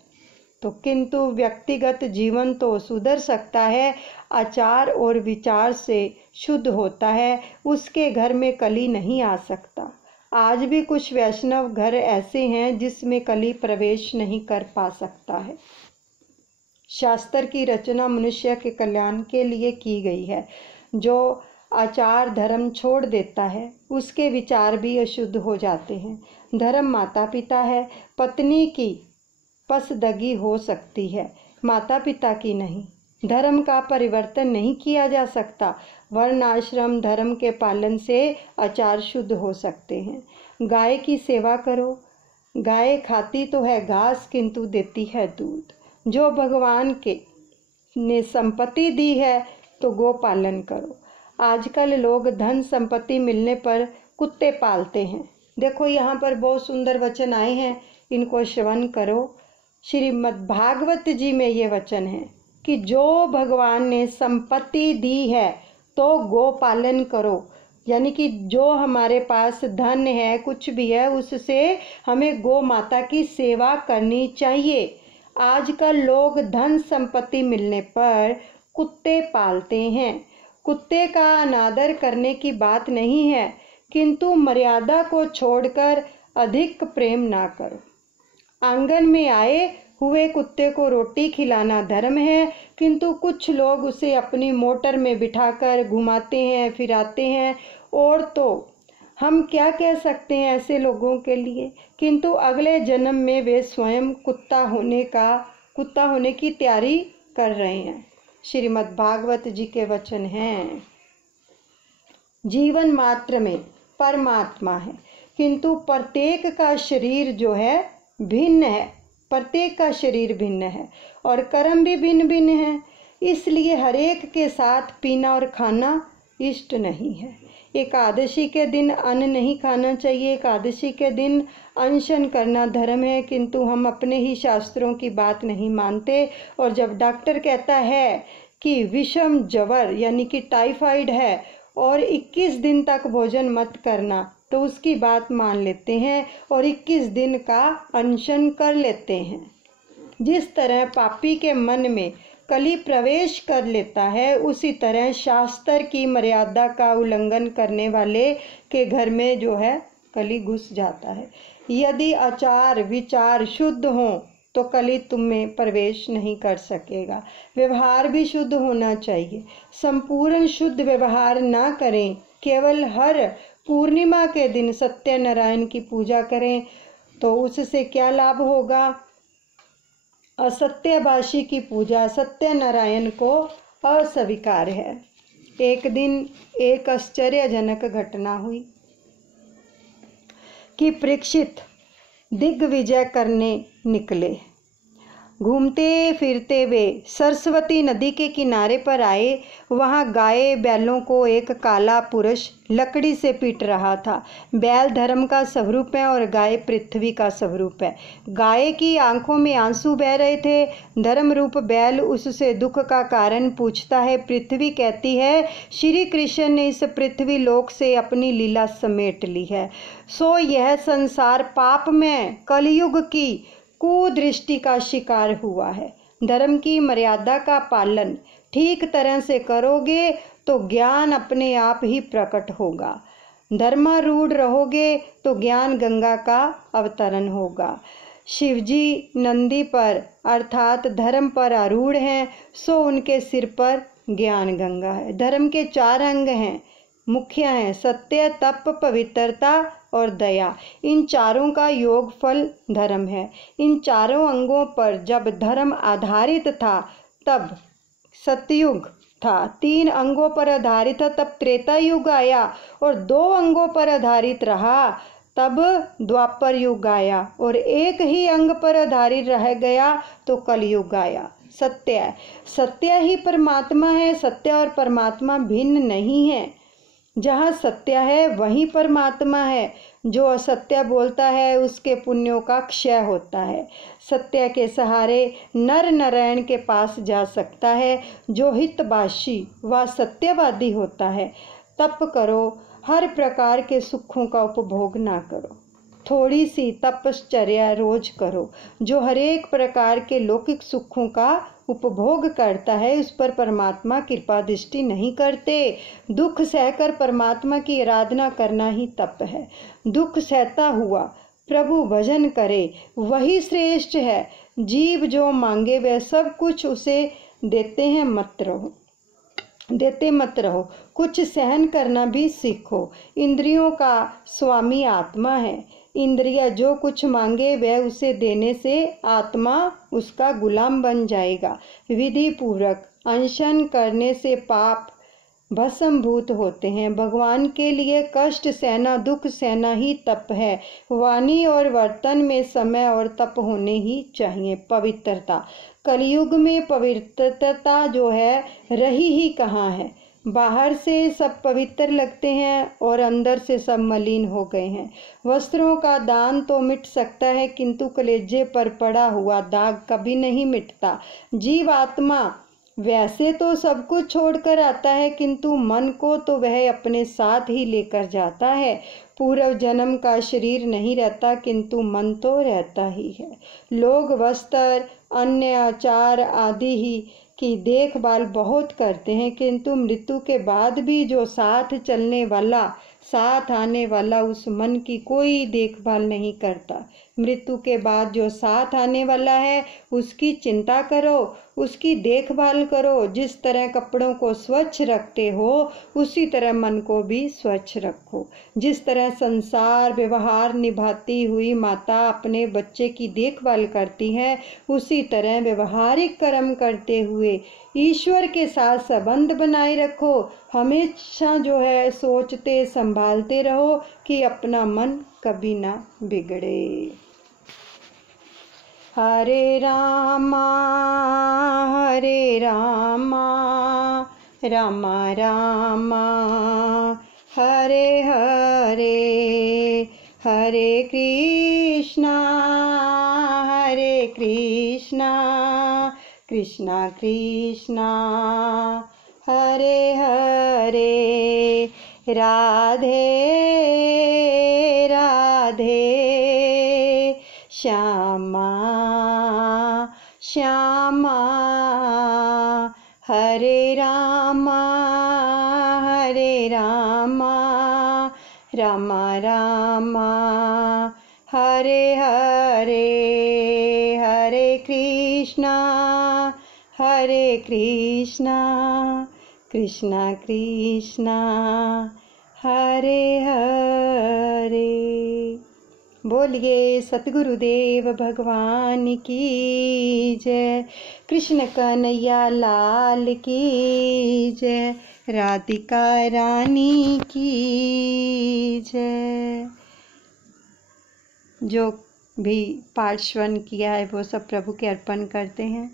तो किंतु व्यक्तिगत जीवन तो सुधर सकता है। आचार और विचार से शुद्ध होता है, उसके घर में कली नहीं आ सकता। आज भी कुछ वैष्णव घर ऐसे हैं जिसमें कली प्रवेश नहीं कर पा सकता है। शास्त्र की रचना मनुष्य के कल्याण के लिए की गई है। जो आचार धर्म छोड़ देता है उसके विचार भी अशुद्ध हो जाते हैं। धर्म माता पिता है, पत्नी की पसंदगी हो सकती है, माता पिता की नहीं। धर्म का परिवर्तन नहीं किया जा सकता। वर्ण आश्रम धर्म के पालन से आचार शुद्ध हो सकते हैं। गाय की सेवा करो। गाय खाती तो है घास किंतु देती है दूध। जो भगवान के ने संपत्ति दी है तो गो पालन करो। आजकल लोग धन संपत्ति मिलने पर कुत्ते पालते हैं। देखो यहाँ पर बहुत सुंदर वचन आए हैं, इनको श्रवण करो। श्रीमद् भागवत जी में ये वचन है कि जो भगवान ने संपत्ति दी है तो गो पालन करो। यानी कि जो हमारे पास धन है, कुछ भी है, उससे हमें गो माता की सेवा करनी चाहिए। आजकल लोग धन संपत्ति मिलने पर कुत्ते पालते हैं। कुत्ते का अनादर करने की बात नहीं है, किंतु मर्यादा को छोड़कर अधिक प्रेम ना करो। आंगन में आए हुए कुत्ते को रोटी खिलाना धर्म है, किंतु कुछ लोग उसे अपनी मोटर में बिठाकर घुमाते हैं, फिराते हैं। और तो हम क्या कह सकते हैं ऐसे लोगों के लिए। किंतु अगले जन्म में वे स्वयं कुत्ता होने की तैयारी कर रहे हैं। श्रीमद् भागवत जी के वचन हैं, जीवन मात्र में परमात्मा है, किंतु प्रत्येक का शरीर जो है भिन्न है। प्रत्येक का शरीर भिन्न है और कर्म भी भिन्न भिन्न है। इसलिए हरेक के साथ पीना और खाना इष्ट नहीं है। एकादशी के दिन अन्न नहीं खाना चाहिए। एकादशी के दिन अनशन करना धर्म है, किंतु हम अपने ही शास्त्रों की बात नहीं मानते। और जब डॉक्टर कहता है कि विषम ज्वर यानी कि टाइफाइड है और 21 दिन तक भोजन मत करना, तो उसकी बात मान लेते हैं और 21 दिन का अनशन कर लेते हैं। जिस तरह पापी के मन में कली प्रवेश कर लेता है, उसी तरह शास्त्र की मर्यादा का उल्लंघन करने वाले के घर में जो है कली घुस जाता है। यदि आचार विचार शुद्ध हो तो कली तुम में प्रवेश नहीं कर सकेगा। व्यवहार भी शुद्ध होना चाहिए। संपूर्ण शुद्ध व्यवहार ना करें, केवल हर पूर्णिमा के दिन सत्यनारायण की पूजा करें, तो उससे क्या लाभ होगा। असत्यभाषी की पूजा सत्यनारायण को अस्वीकार है। एक दिन एक आश्चर्यजनक घटना हुई कि परीक्षित दिग्विजय करने निकले। घूमते फिरते वे सरस्वती नदी के किनारे पर आए। वहाँ गाय बैलों को एक काला पुरुष लकड़ी से पीट रहा था। बैल धर्म का स्वरूप है और गाय पृथ्वी का स्वरूप है। गाय की आंखों में आंसू बह रहे थे। धर्म रूप बैल उससे दुख का कारण पूछता है। पृथ्वी कहती है, श्री कृष्ण ने इस पृथ्वी लोक से अपनी लीला समेट ली है, सो यह संसार पाप में कलयुग की कुदृष्टि का शिकार हुआ है। धर्म की मर्यादा का पालन ठीक तरह से करोगे तो ज्ञान अपने आप ही प्रकट होगा। धर्मारूढ़ रहोगे तो ज्ञान गंगा का अवतरण होगा। शिवजी नंदी पर अर्थात धर्म पर आरूढ़ हैं, सो उनके सिर पर ज्ञान गंगा है। धर्म के 4 अंग हैं, मुख्य हैं सत्य, तप, पवित्रता और दया। इन चारों का योग फल धर्म है। इन चारों अंगों पर जब धर्म आधारित था तब सतयुग था, 3 अंगों पर आधारित था तब त्रेता युग आया, और 2 अंगों पर आधारित रहा तब द्वापर युग आया, और एक ही अंग पर आधारित रह गया तो कलयुग आया। सत्य है, सत्य ही परमात्मा है। सत्य और परमात्मा भिन्न नहीं है। जहाँ सत्य है वहीं परमात्मा है। जो असत्य बोलता है उसके पुण्यों का क्षय होता है। सत्य के सहारे नर नारायण के पास जा सकता है। जो हितभाषी व सत्यवादी होता है, तप करो, हर प्रकार के सुखों का उपभोग ना करो, थोड़ी सी तपश्चर्या रोज करो। जो हरेक प्रकार के लौकिक सुखों का उपभोग करता है उस पर परमात्मा कृपा दृष्टि नहीं करते। दुख सहकर परमात्मा की आराधना करना ही तप है। दुख सहता हुआ प्रभु भजन करे वही श्रेष्ठ है। जीव जो मांगे वह सब कुछ उसे देते हैं मत रहो। कुछ सहन करना भी सीखो। इंद्रियों का स्वामी आत्मा है। इंद्रिया जो कुछ मांगे वह उसे देने से आत्मा उसका गुलाम बन जाएगा। विधि पूर्वक अनशन करने से पाप भस्मभूत होते हैं। भगवान के लिए कष्ट सहना, दुख सहना ही तप है। वाणी और वर्तन में समय और तप होने ही चाहिए। पवित्रता, कलयुग में पवित्रता जो है रही ही कहाँ है। बाहर से सब पवित्र लगते हैं और अंदर से सब मलिन हो गए हैं। वस्त्रों का दान तो मिट सकता है किंतु कलेजे पर पड़ा हुआ दाग कभी नहीं मिटता। जीव आत्मा वैसे तो सब कुछ छोड़कर आता है किंतु मन को तो वह अपने साथ ही लेकर जाता है। पूर्व जन्म का शरीर नहीं रहता किंतु मन तो रहता ही है। लोग वस्त्र, अन्य आचार आदि ही की देखभाल बहुत करते हैं किंतु मृत्यु के बाद भी जो साथ चलने वाला, साथ आने वाला उस मन की कोई देखभाल नहीं करता। मृत्यु के बाद जो साथ आने वाला है उसकी चिंता करो, उसकी देखभाल करो। जिस तरह कपड़ों को स्वच्छ रखते हो उसी तरह मन को भी स्वच्छ रखो। जिस तरह संसार व्यवहार निभाती हुई माता अपने बच्चे की देखभाल करती है उसी तरह व्यवहारिक कर्म करते हुए ईश्वर के साथ संबंध बनाए रखो। हमेशा जो है सोचते संभालते रहो कि अपना मन कभी ना बिगड़े। हरे रामा रामा रामा हरे हरे, हरे कृष्णा कृष्णा कृष्णा हरे हरे, राधे राधे श्यामा श्यामा, हरे रामा रामा रामा हरे हरे, हरे कृष्णा कृष्णा कृष्णा हरे हरे। बोलिए सतगुरुदेव भगवान की जय। कृष्ण कन्हैया लाल की जय। राधिका रानी की जय। जो भी पाठ श्रवण किया है वो सब प्रभु के अर्पण करते हैं।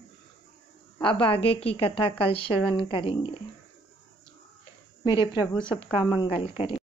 अब आगे की कथा कल श्रवण करेंगे। मेरे प्रभु सबका मंगल करें।